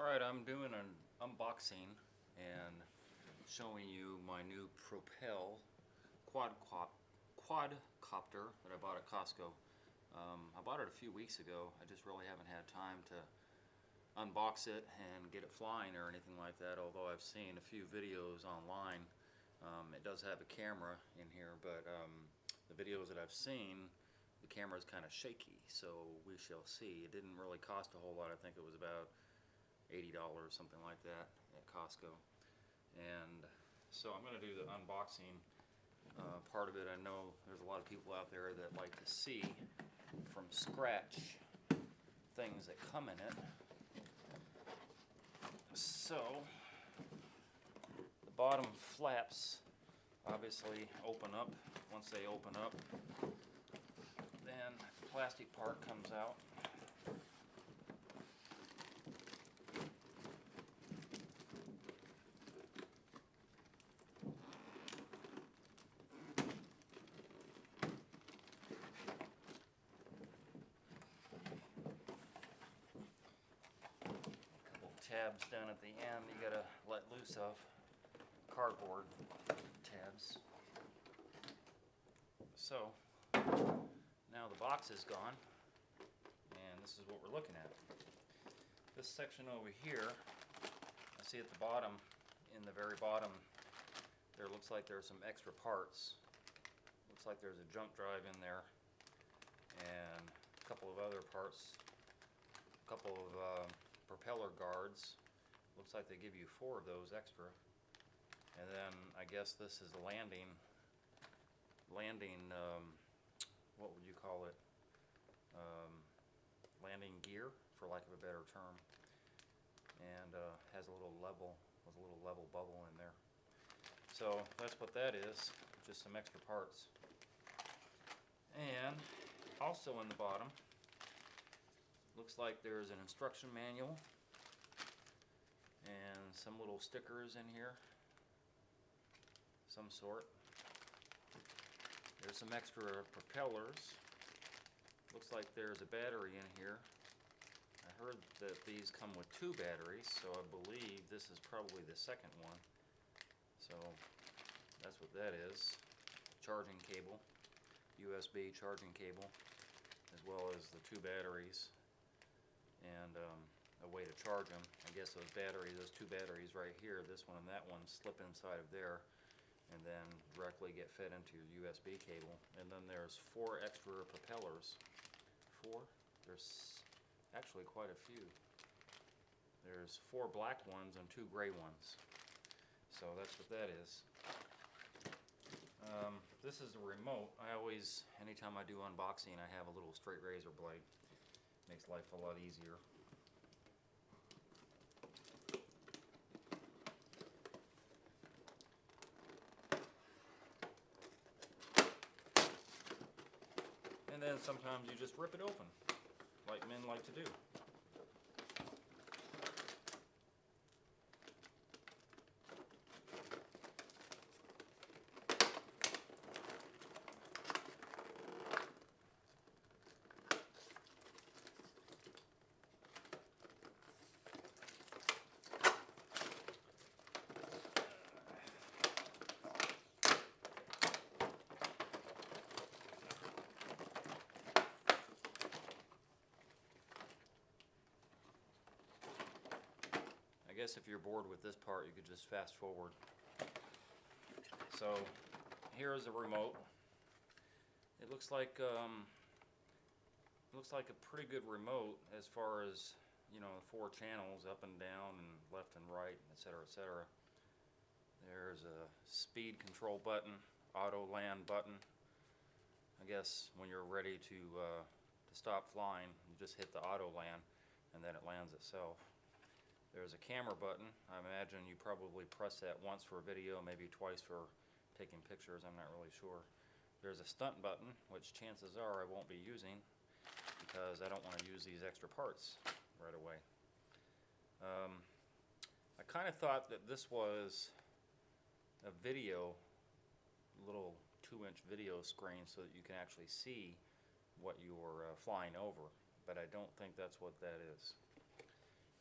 Alright, I'm doing an unboxing and showing you my new Propel quadcopter that I bought at Costco. I bought it a few weeks ago. I just really haven't had time to unbox it and get it flying or anything like that, although I've seen a few videos online. It does have a camera in here, but the videos that I've seen, the camera is kind of shaky, so we shall see. It didn't really cost a whole lot. I think it was about $80, something like that, at Costco. And so I'm going to do the unboxing part of it. I know there's a lot of people out there that like to see from scratch things that come in it. So the bottom flaps obviously open up. Once they open up, then the plastic part comes out. Tabs down at the end you gotta let loose of, cardboard tabs. So now the box is gone and this is what we're looking at. This section over here, I see at the bottom, in the very bottom there, looks like there's some extra parts. Looks like there's a jump drive in there and a couple of other parts, a couple of propeller guards. Looks like they give you 4 of those extra. And then I guess this is the landing, what would you call it? Landing gear, for lack of a better term. And has a little level, with a little level bubble in there. So that's what that is, just some extra parts. And also in the bottom, looks like there's an instruction manual and some little stickers in here, some sort. There's some extra propellers. Looks like there's a battery in here. I heard that these come with 2 batteries, so I believe this is probably the second one. So that's what that is. Charging cable, USB charging cable, as well as the 2 batteries. And a way to charge them. I guess those batteries, those 2 batteries right here, this one and that one, slip inside of there and then directly get fed into your USB cable. And then there's 4 extra propellers. 4? There's actually quite a few. There's 4 black ones and 2 gray ones. So that's what that is. This is the remote. I always, anytime I do unboxing, I have a little straight razor blade. Makes life a lot easier. And then sometimes you just rip it open, like men like to do. I guess if you're bored with this part, you could just fast forward. So here is the remote. It looks like a pretty good remote as far as, you know, 4 channels, up and down and left and right, etc., etc. There's a speed control button, auto land button. I guess when you're ready to stop flying, you just hit the auto land and then it lands itself. There's a camera button. I imagine you probably press that once for a video, maybe twice for taking pictures, I'm not really sure. There's a stunt button, which chances are I won't be using because I don't want to use these extra parts right away. I kind of thought that this was a video, little 2-inch video screen so that you can actually see what you're flying over, but I don't think that's what that is.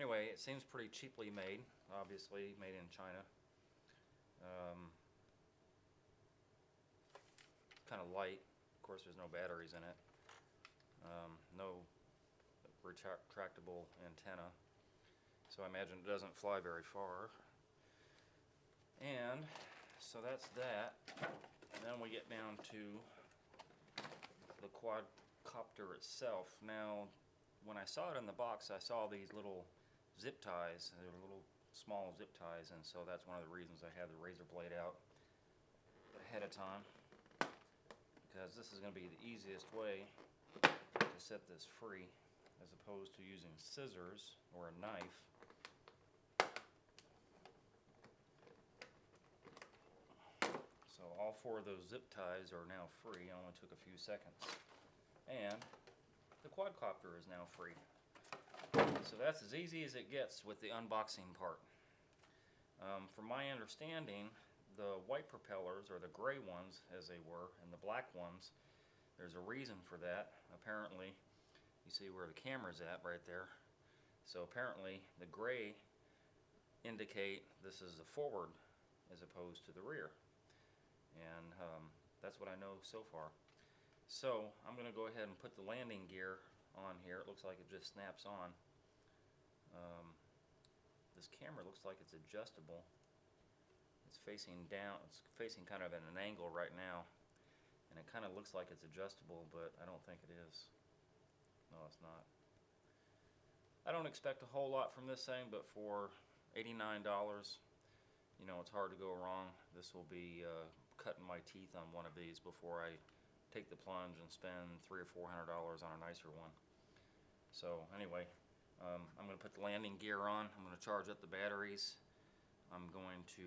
Anyway, it seems pretty cheaply made, obviously made in China. Kind of light. Of course, there's no batteries in it. No retractable antenna, so I imagine it doesn't fly very far. And so that's that. And then we get down to the quadcopter itself. Now, when I saw it in the box, I saw these little zip ties. They were little small zip ties, and so that's one of the reasons I had the razor blade out ahead of time, because this is going to be the easiest way to set this free, as opposed to using scissors or a knife. So all 4 of those zip ties are now free. It only took a few seconds. And the quadcopter is now free. So that's as easy as it gets with the unboxing part. From my understanding, the white propellers, or the gray ones as they were, and the black ones, there's a reason for that. Apparently, you see where the camera's at right there. So apparently the gray indicate this is the forward as opposed to the rear. And that's what I know so far. So I'm going to go ahead and put the landing gear on here. It looks like it just snaps on. This camera looks like it's adjustable. It's facing down. It's facing kind of at an angle right now, and it kind of looks like it's adjustable, but I don't think it is. No, it's not. I don't expect a whole lot from this thing, but for $89, you know, it's hard to go wrong. This will be cutting my teeth on one of these before I take the plunge and spend $300 or $400 on a nicer one. So anyway, I'm going to put the landing gear on. I'm going to charge up the batteries. I'm going to